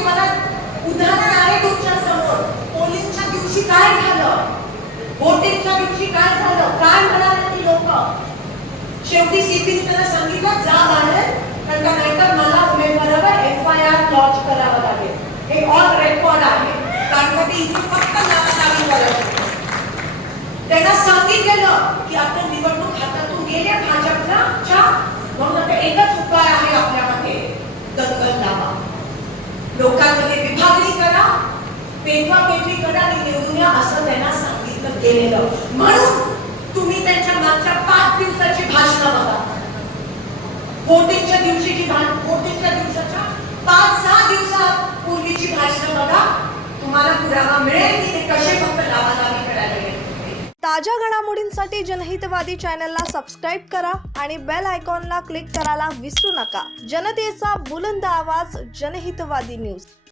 तुम्हाला उदाहरण आहे तुमच्यासमोर. पोलिंगच्या दिवशी काय झालं? वोटिंगच्या दिवशी काय झालं? काय म्हणाले ती लोक? शेवटी सीपीने त्यांना सांगितलं जा पेटवा पेटवी करा निवडून या असं त्यांना सांगितलं गेलेलं म्हणून तुम्ही त्यांच्या मागच्या पाच दिवसाची भाषणं बघा. वोटिंगच्या दिवशीची वोटिंगच्या दिवसाच्या पाच सहा दिवसापूर्वीची भाषणं बघा. तुम्हाला पुरावा मिळेल की ते कसे फक्त लावालावी करायला ताज्या घडामोडींसाठी जनहितवादी चॅनलला सबस्क्राईब करा आणि बेल आयकॉनला क्लिक करायला विसरू नका. जनतेचा बुलंद आवाज जनहितवादी न्यूज.